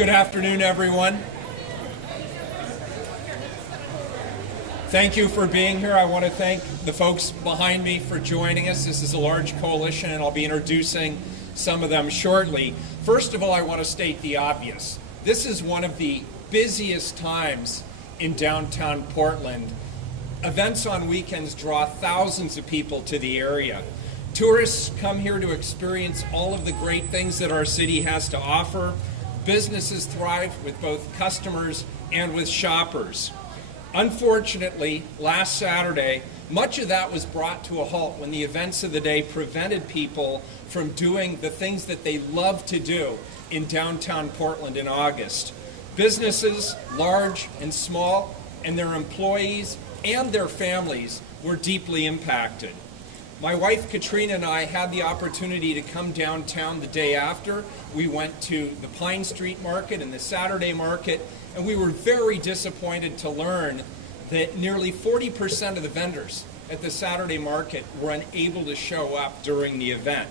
Good afternoon, everyone. Thank you for being here. I want to thank the folks behind me for joining us. This is a large coalition, and I'll be introducing some of them shortly. First of all, I want to state the obvious. This is one of the busiest times in downtown Portland. Events on weekends draw thousands of people to the area. Tourists come here to experience all of the great things that our city has to offer. Businesses thrive with both customers and with shoppers. Unfortunately, last Saturday, much of that was brought to a halt when the events of the day prevented people from doing the things that they love to do in downtown Portland in August. Businesses, large and small, and their employees and their families were deeply impacted. My wife Katrina and I had the opportunity to come downtown the day after. We went to the Pine Street Market and the Saturday Market, and we were very disappointed to learn that nearly 40% of the vendors at the Saturday Market were unable to show up during the event.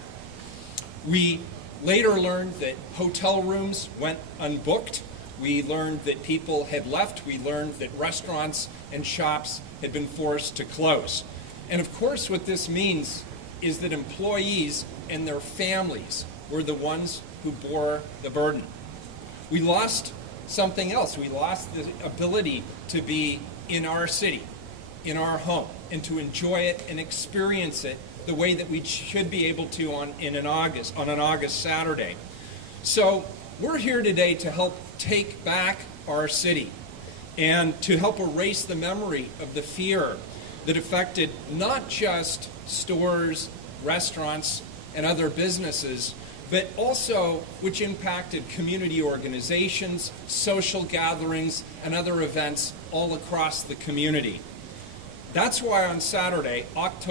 We later learned that hotel rooms went unbooked. We learned that people had left. We learned that restaurants and shops had been forced to close. And of course, what this means is that employees and their families were the ones who bore the burden. We lost something else. We lost the ability to be in our city, in our home, and to enjoy it and experience it the way that we should be able to on an August Saturday. So we're here today to help take back our city and to help erase the memory of the fear that affected not just stores, restaurants, and other businesses, but also which impacted community organizations, social gatherings, and other events all across the community. That's why on Saturday, August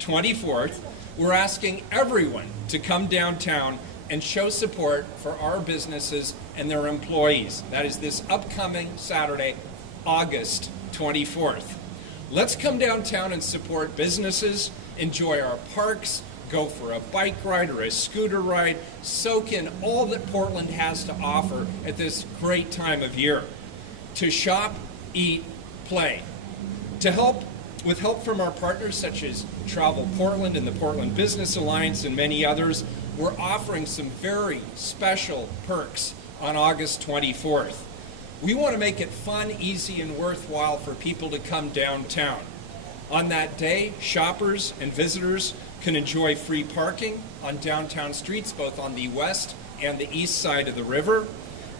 24th, we're asking everyone to come downtown and show support for our businesses and their employees. That is this upcoming Saturday, August 24th. Let's come downtown and support businesses, enjoy our parks, go for a bike ride or a scooter ride, soak in all that Portland has to offer at this great time of year. To shop, eat, play. With help from our partners such as Travel Portland and the Portland Business Alliance and many others, we're offering some very special perks on August 24th. We want to make it fun, easy, and worthwhile for people to come downtown. On that day, shoppers and visitors can enjoy free parking on downtown streets, both on the west and the east side of the river,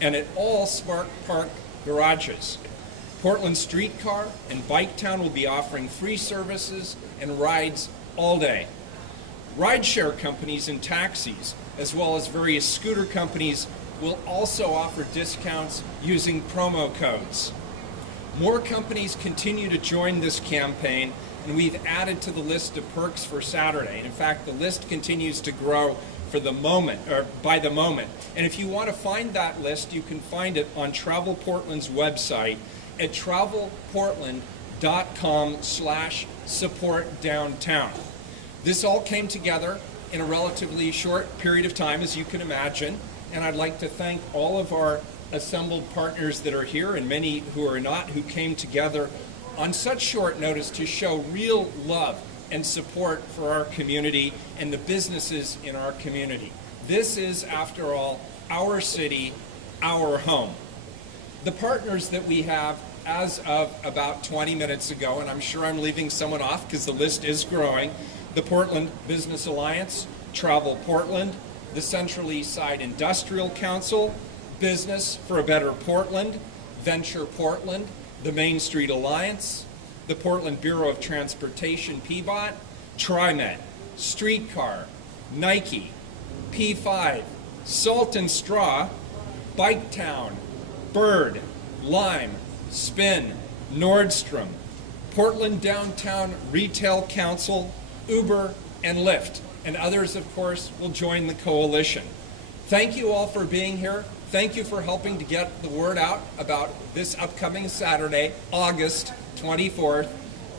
and at all Spark Park garages. Portland Streetcar and Bike Town will be offering free services and rides all day. Rideshare companies and taxis, as well as various scooter companies, will also offer discounts using promo codes. More companies continue to join this campaign, and we've added to the list of perks for Saturday. And in fact, the list continues to grow by the moment. And if you want to find that list, you can find it on Travel Portland's website at travelportland.com/support-downtown. This all came together in a relatively short period of time, as you can imagine, and I'd like to thank all of our assembled partners that are here and many who are not, who came together on such short notice to show real love and support for our community and the businesses in our community. This is, after all, our city, our home. The partners that we have as of about 20 minutes ago, and I'm sure I'm leaving someone off because the list is growing, the Portland Business Alliance, Travel Portland, the Central East Side Industrial Council, Business for a Better Portland, Venture Portland, the Main Street Alliance, the Portland Bureau of Transportation, PBOT, TriMet, Streetcar, Nike, P5, Salt and Straw, Bike Town, Bird, Lime, Spin, Nordstrom, Portland Downtown Retail Council, Uber, and Lyft, and others, of course, will join the coalition. Thank you all for being here. Thank you for helping to get the word out about this upcoming Saturday, August 24th.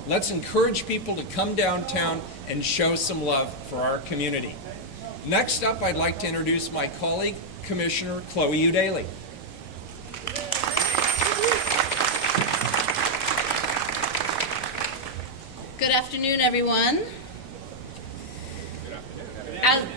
Let's encourage people to come downtown and show some love for our community. Next up, I'd like to introduce my colleague, Commissioner Chloe Udaly. Good afternoon, everyone. Good afternoon.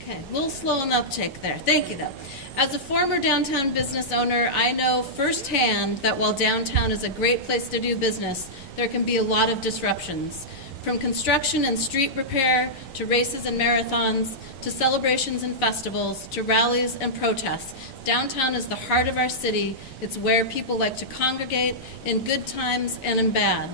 Okay, a little slow on the uptake there. Thank you, though. As a former downtown business owner, I know firsthand that while downtown is a great place to do business, there can be a lot of disruptions. From construction and street repair, to races and marathons, to celebrations and festivals, to rallies and protests, downtown is the heart of our city. It's where people like to congregate in good times and in bad.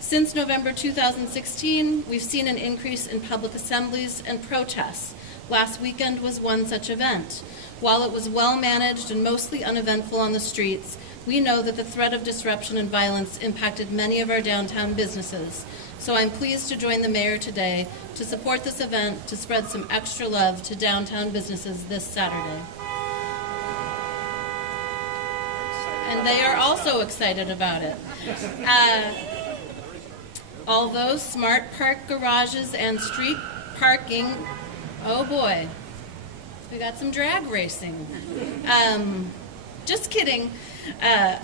Since November 2016, we've seen an increase in public assemblies and protests. Last weekend was one such event. While it was well managed and mostly uneventful on the streets, we know that the threat of disruption and violence impacted many of our downtown businesses. So I'm pleased to join the mayor today to support this event to spread some extra love to downtown businesses this Saturday. And they are also excited about it. Although smart park garages and street parking, oh boy, we got some drag racing. Just kidding.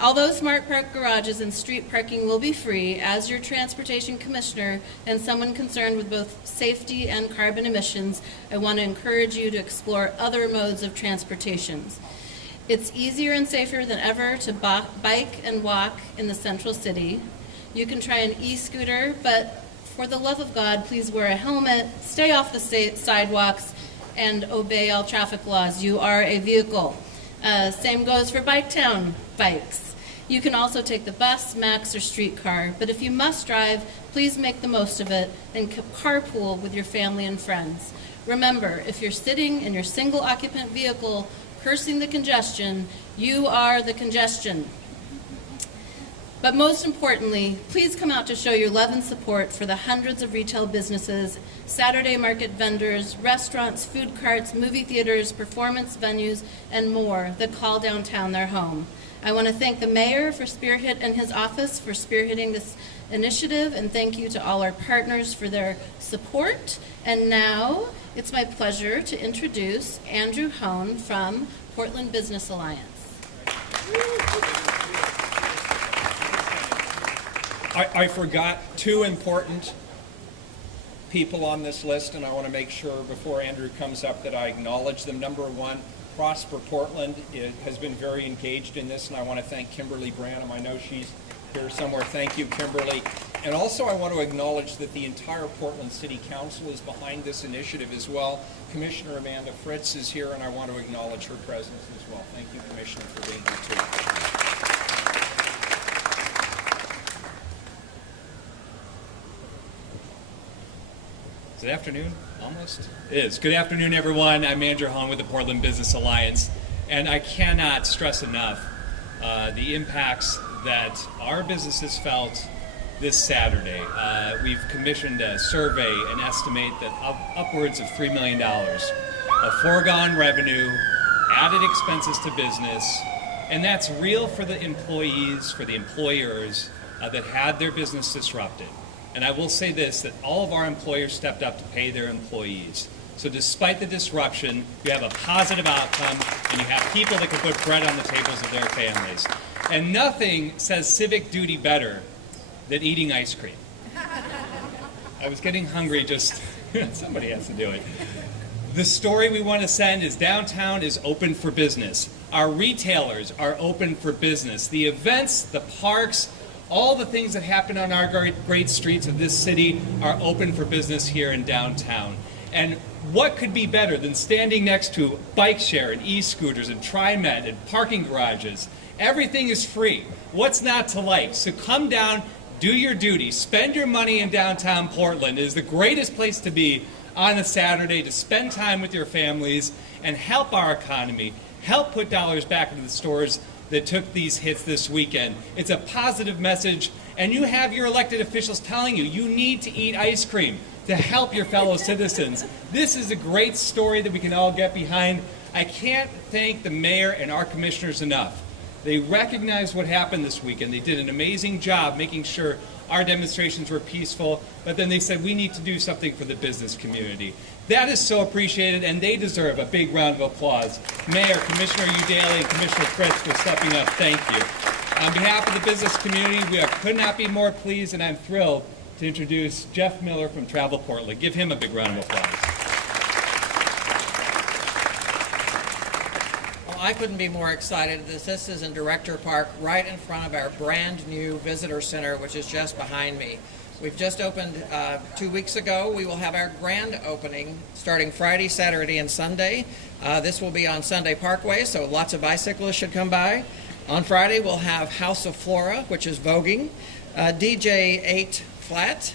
Although smart park garages and street parking will be free, as your transportation commissioner and someone concerned with both safety and carbon emissions, I want to encourage you to explore other modes of transportation. It's easier and safer than ever to bike and walk in the central city. You can try an e-scooter, but for the love of God, please wear a helmet, stay off the sidewalks, and obey all traffic laws. You are a vehicle. Same goes for Biketown bikes. You can also take the bus, MAX, or streetcar, but if you must drive, please make the most of it and carpool with your family and friends. Remember, if you're sitting in your single-occupant vehicle cursing the congestion, you are the congestion. But most importantly, please come out to show your love and support for the hundreds of retail businesses, Saturday market vendors, restaurants, food carts, movie theaters, performance venues, and more that call downtown their home. I want to thank the mayor and his office for spearheading this initiative, and thank you to all our partners for their support. And now, it's my pleasure to introduce Andrew Hone from Portland Business Alliance. I forgot two important people on this list, and I want to make sure before Andrew comes up that I acknowledge them. Number one, Prosper Portland has been very engaged in this, and I want to thank Kimberly Branham. I know she's here somewhere. Thank you, Kimberly. And also I want to acknowledge that the entire Portland City Council is behind this initiative as well. Commissioner Amanda Fritz is here, and I want to acknowledge her presence as well. Thank you, Commissioner, for being here too. Is it afternoon? Almost? It is. Good afternoon, everyone. I'm Andrew Hong with the Portland Business Alliance, and I cannot stress enough the impacts that our businesses felt this Saturday. We've commissioned a survey and estimate that upwards of $3 million of foregone revenue, added expenses to business, and that's real for the employees, for the employers that had their business disrupted. And I will say this, that all of our employers stepped up to pay their employees. So despite the disruption, you have a positive outcome, and you have people that can put bread on the tables of their families. And nothing says civic duty better than eating ice cream. I was getting hungry just, somebody has to do it. The story we want to send is downtown is open for business. Our retailers are open for business. The events, the parks, all the things that happen on our great streets of this city are open for business here in downtown. And what could be better than standing next to bike share and e-scooters and TriMet and parking garages? Everything is free. What's not to like? So come down, do your duty, spend your money in downtown Portland. It is the greatest place to be on a Saturday to spend time with your families and help our economy, help put dollars back into the stores that took these hits this weekend. It's a positive message, and you have your elected officials telling you you need to eat ice cream to help your fellow citizens. This is a great story that we can all get behind. I can't thank the mayor and our commissioners enough. They recognized what happened this weekend. They did an amazing job making sure our demonstrations were peaceful, but then they said we need to do something for the business community. That is so appreciated, and they deserve a big round of applause. Mayor, Commissioner Udaley, and Commissioner Fritz for stepping up. Thank you. On behalf of the business community, we could not be more pleased, and I'm thrilled to introduce Jeff Miller from Travel Portland. Give him a big round of applause. Well, I couldn't be more excited. This is in Director Park, right in front of our brand new visitor center, which is just behind me. We've just opened 2 weeks ago. We will have our grand opening starting Friday, Saturday, and Sunday. This will be on Sunday Parkway, so lots of bicyclists should come by. On Friday, we'll have House of Flora, which is voguing, DJ 8 Flat,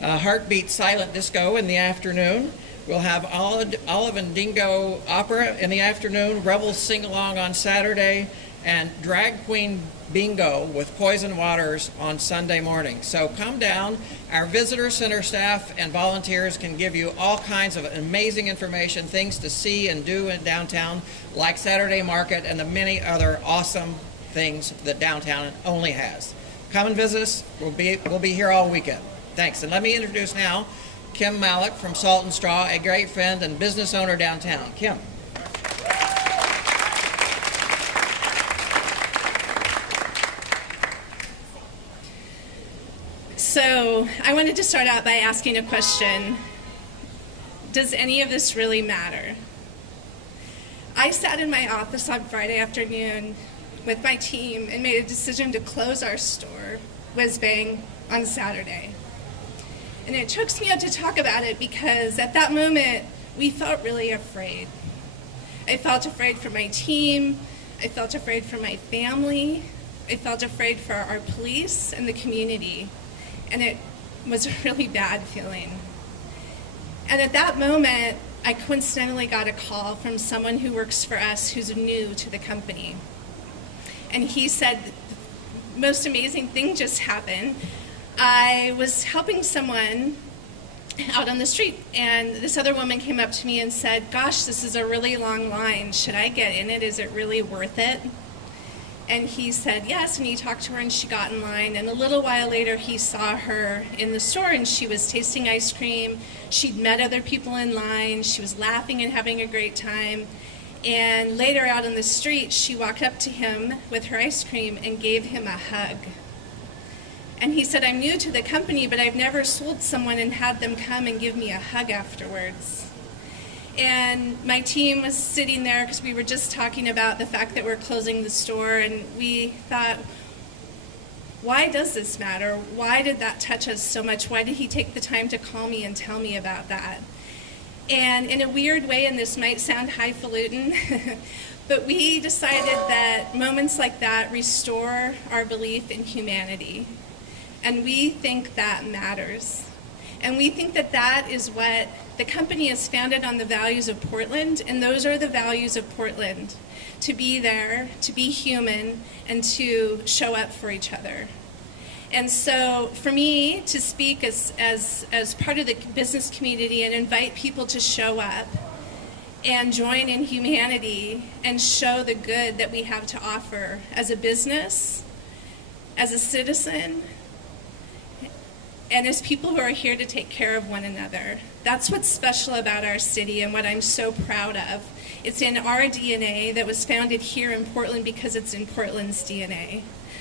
Heartbeat Silent Disco in the afternoon. We'll have Olive and Dingo Opera in the afternoon, Rebels Sing Along on Saturday, and Drag Queen Bingo with Poison Waters on Sunday morning. So come down. Our visitor center staff and volunteers can give you all kinds of amazing information, things to see and do in downtown, like Saturday Market and the many other awesome things that downtown only has. Come and visit us. We'll be here all weekend. Thanks. And let me introduce now Kim Malik from Salt and Straw, a great friend and business owner downtown. Kim. So I wanted to start out by asking a question. Does any of this really matter? I sat in my office on Friday afternoon with my team and made a decision to close our store, Whiz Bang, on Saturday. And it chokes me up to talk about it because at that moment, we felt really afraid. I felt afraid for my team. I felt afraid for my family. I felt afraid for our police and the community. And it was a really bad feeling. And at that moment, I coincidentally got a call from someone who works for us who's new to the company. And he said, the most amazing thing just happened. I was helping someone out on the street, and this other woman came up to me and said, gosh, this is a really long line. Should I get in it? Is it really worth it? And he said yes, and he talked to her, and she got in line. And a little while later, he saw her in the store, and she was tasting ice cream. She'd met other people in line. She was laughing and having a great time. And later out on the street, she walked up to him with her ice cream and gave him a hug. And he said, I'm new to the company, but I've never sold someone and had them come and give me a hug afterwards. And my team was sitting there because we were just talking about the fact that we're closing the store, and we thought, why does this matter? Why did that touch us so much? Why did he take the time to call me and tell me about that? And in a weird way, and this might sound highfalutin, but we decided that moments like that restore our belief in humanity. And we think that matters. And we think that that is what the company is founded on, the values of Portland, and those are the values of Portland: to be there, to be human, and to show up for each other. And so for me to speak as part of the business community and invite people to show up and join in humanity and show the good that we have to offer as a business, as a citizen, and as people who are here to take care of one another. That's what's special about our city and what I'm so proud of. It's in our DNA that was founded here in Portland because it's in Portland's DNA.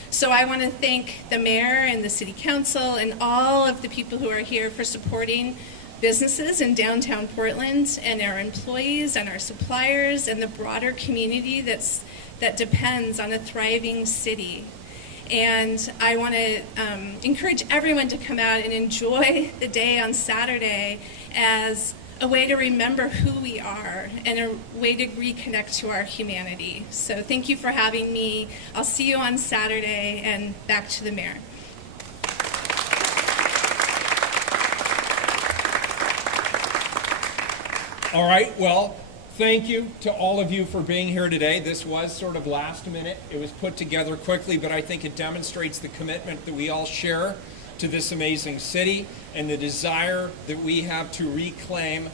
So I want to thank the mayor and the city council and all of the people who are here for supporting businesses in downtown Portland, and our employees and our suppliers and the broader community that depends on a thriving city. And I want to encourage everyone to come out and enjoy the day on Saturday as a way to remember who we are and a way to reconnect to our humanity. So thank you for having me. I'll see you on Saturday, and back to the mayor. All right, well, thank you to all of you for being here today. This was sort of last minute. It was put together quickly, but I think it demonstrates the commitment that we all share to this amazing city and the desire that we have to reclaim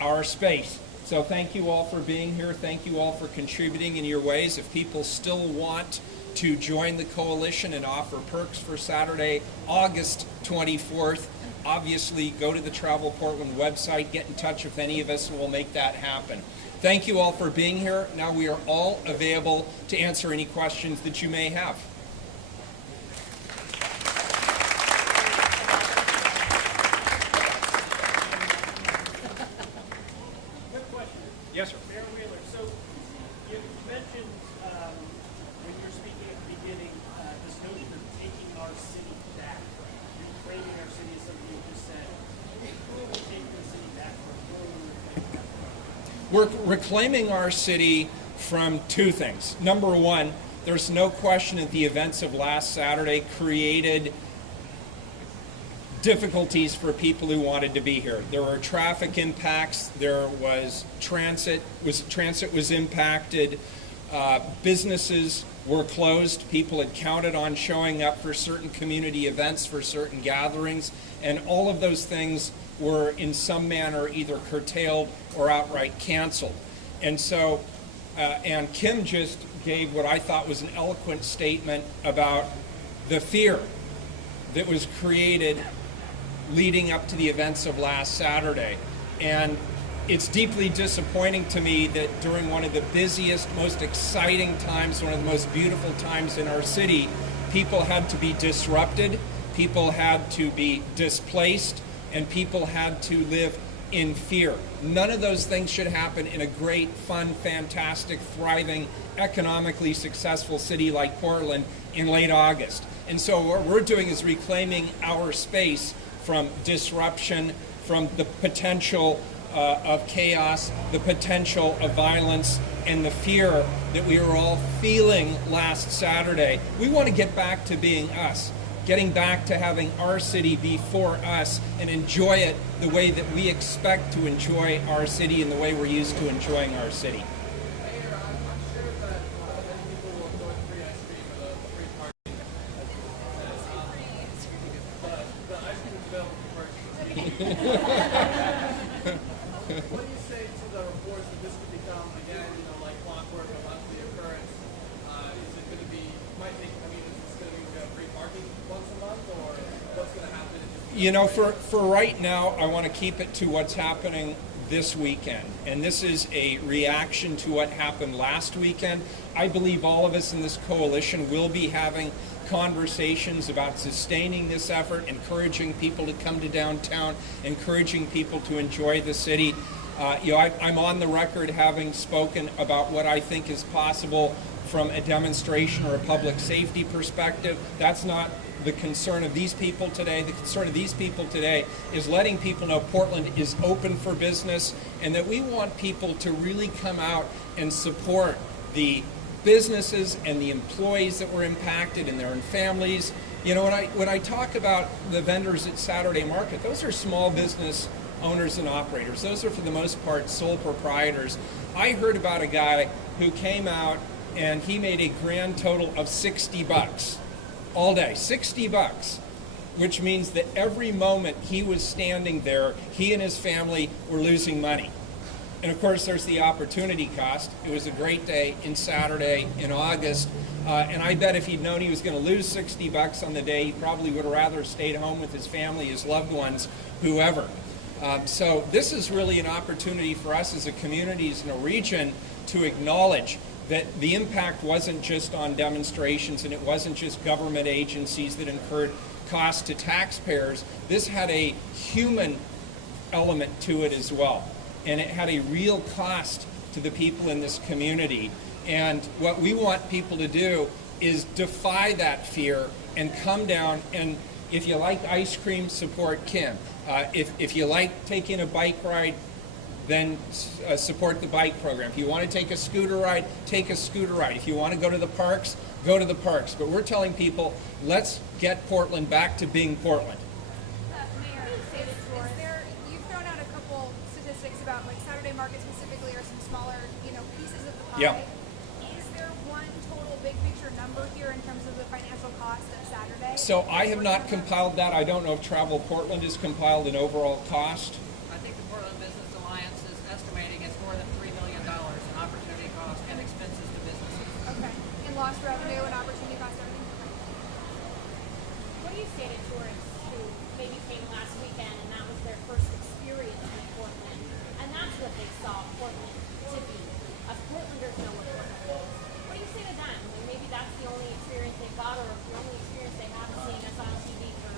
our space. So thank you all for being here. Thank you all for contributing in your ways. If people still want to join the coalition and offer perks for Saturday, August 24th. Obviously, go to the Travel Portland website, get in touch with any of us, and we'll make that happen. Thank you all for being here. Now we are all available to answer any questions that you may have. Yes, sir. Mayor Wheeler, so you mentioned when you were speaking at the beginning this notion of taking our city back, reclaiming our city as something you just said. Who are we taking the city back from? Who are we reclaiming that from? We're reclaiming our city from two things. Number one, there's no question that the events of last Saturday created difficulties for people who wanted to be here. There were traffic impacts. There was transit was impacted. Businesses were closed. People had counted on showing up for certain community events, for certain gatherings, and all of those things were in some manner either curtailed or outright canceled. And so, and Kim just gave what I thought was an eloquent statement about the fear that was created leading up to the events of last Saturday. And it's deeply disappointing to me that during one of the busiest, most exciting times, one of the most beautiful times in our city, people had to be disrupted, people had to be displaced, and people had to live in fear. None of those things should happen in a great, fun, fantastic, thriving, economically successful city like Portland in late August. And so what we're doing is reclaiming our space from disruption, from the potential of chaos, the potential of violence, and the fear that we were all feeling last Saturday. We want to get back to being us, getting back to having our city be for us and enjoy it the way that we expect to enjoy our city and the way we're used to enjoying our city. Mayor, I'm sure that many people will enjoy the free ice cream or the free parking. The ice cream is available for purchase. What do you say to the reports that this could become, again, like clockwork, a monthly occurrence? Is it going to be, is this going to be free parking once a month, or what's going to happen? You know, for right now, I want to keep it to what's happening this weekend. And this is a reaction to what happened last weekend. I believe all of us in this coalition will be having conversations about sustaining this effort, encouraging people to come to downtown, encouraging people to enjoy the city. I'm on the record having spoken about what I think is possible from a demonstration or a public safety perspective. That's not the concern of these people today. The concern of these people today is letting people know Portland is open for business and that we want people to really come out and support the businesses and the employees that were impacted and their families. You know, when I talk about the vendors at Saturday Market, those are small business owners and operators. Those are, for the most part, sole proprietors. I heard about a guy who came out and he made a grand total of $60 all day, $60, which means that every moment he was standing there, he and his family were losing money. And of course, there's the opportunity cost. It was a great day in Saturday in August, and I bet if he'd known he was going to lose $60 on the day, he probably would have rather stayed home with his family, his loved ones, whoever. So this is really an opportunity for us as a community, as a region, to acknowledge that the impact wasn't just on demonstrations and it wasn't just government agencies that incurred costs to taxpayers. This had a human element to it as well. And it had a real cost to the people in this community. And what we want people to do is defy that fear and come down, and if you like ice cream, support Kim. If you like taking a bike ride, then support the bike program. If you want to take a scooter ride, take a scooter ride. If you want to go to the parks, go to the parks. But we're telling people, let's get Portland back to being Portland. Mayor, you've thrown out a couple statistics about like Saturday Market specifically or some smaller, pieces of the pie. Yeah. Is there one total big picture number here in terms of the financial cost of Saturday? So I have not compiled that. I don't know if Travel Portland has compiled an overall cost. I think the Portland Business Alliance is estimating it's more than $3 million in opportunity costs and expenses to businesses. Okay. And lost revenue and opportunity Portland to be. Us Portlanders know what Portland is. What do you say to them? I mean, maybe that's the only experience they've got, or the only experience they have seeing us on TV for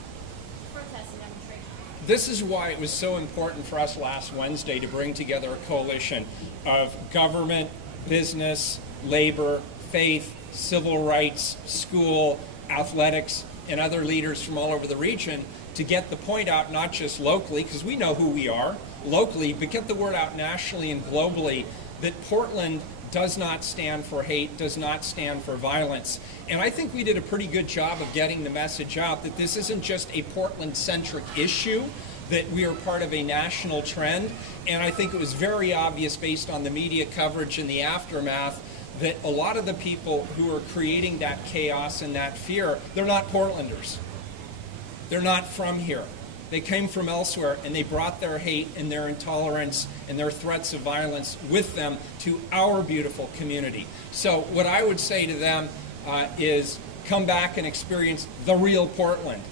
protests and demonstrations. This is why it was so important for us last Wednesday to bring together a coalition of government, business, labor, faith, civil rights, school, athletics, and other leaders from all over the region to get the point out, not just locally, because we know who we are locally, but get the word out nationally and globally that Portland does not stand for hate, does not stand for violence. And I think we did a pretty good job of getting the message out that this isn't just a Portland-centric issue, that we are part of a national trend. And I think it was very obvious based on the media coverage and the aftermath that a lot of the people who are creating that chaos and that fear, they're not Portlanders. They're not from here. They came from elsewhere, and they brought their hate and their intolerance and their threats of violence with them to our beautiful community. So what I would say to them is come back and experience the real Portland.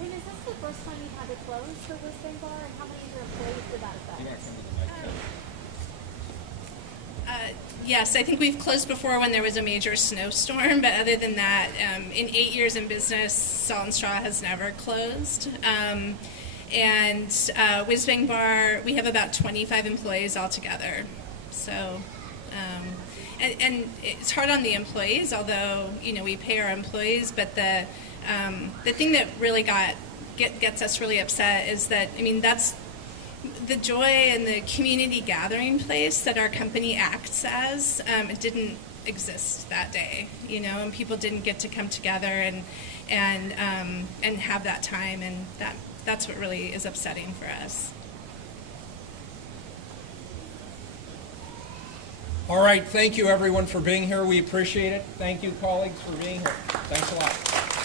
And is this the first time you've had to close the Whistling Bar, and how many of your employees did that affect? Yes, I think we've closed before when there was a major snowstorm, but other than that, in 8 years in business, Salt and Straw has never closed. And Whiz-Bang Bar, we have about 25 employees altogether. So, and it's hard on the employees, although, you know, we pay our employees, but the thing that really gets us really upset is that, I mean, that's the joy and the community gathering place that our company acts as. It didn't exist that day, you know, and people didn't get to come together and have that time, and that's what really is upsetting for us. All right, thank you everyone for being here. We appreciate it. Thank you, colleagues, for being here. Thanks a lot.